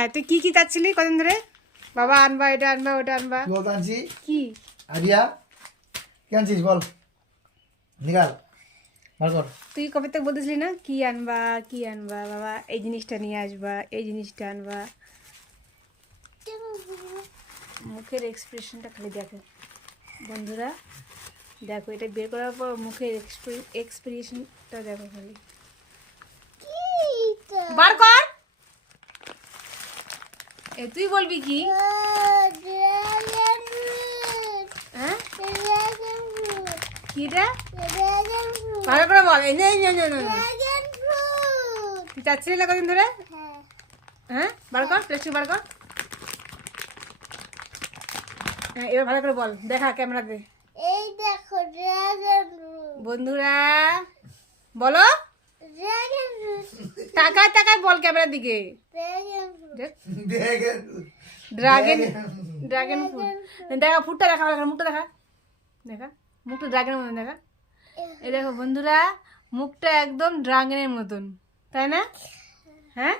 হ্যাঁ তুই কি কি চাচ্ছিলি কদিন ধরে? বাবা আনবা এটা আনবা ওটা আনবা। বলতে আনছি। কি? আরিয়া কি আনছিস বল? নিকাল বার কর। তুই কবে থেকে বলতেছিলি না? কি আনবা কি আনবা? বাবা এই জিনিসটা নিয়ে আসবা এই জিনিসটা আনবা। মুখের এক্সপ্রেশনটা খালি দেখো। বন্ধুরা দেখো এটা বের করার পর মুখের এক্সপ্রেশনটা দেখো খালি বার কর এ তুই বলবি কি? হ্যাঁ? কিটা ভালো করে বল। এই নে, কদিন ধরে? হ্যাঁ। বার কর বার কর। হ্যাঁ এবার ভালো করে বল। দেখা ক্যামেরাতে এই দেখো ড্রাগন বন্ধুরা বলো। টাকায় টাকায় বল ক্যামেরার দিকে। ড্রাগন ড্রাগন ড্রাগন ফুড দেখা ফুটটা দেখা দেখা মুখটা দেখা। দেখা মুখটা ড্রাগনের মতন দেখা। এই দেখো বন্ধুরা মুখটা একদম ড্রাগনের মতন। তাই না? হ্যাঁ?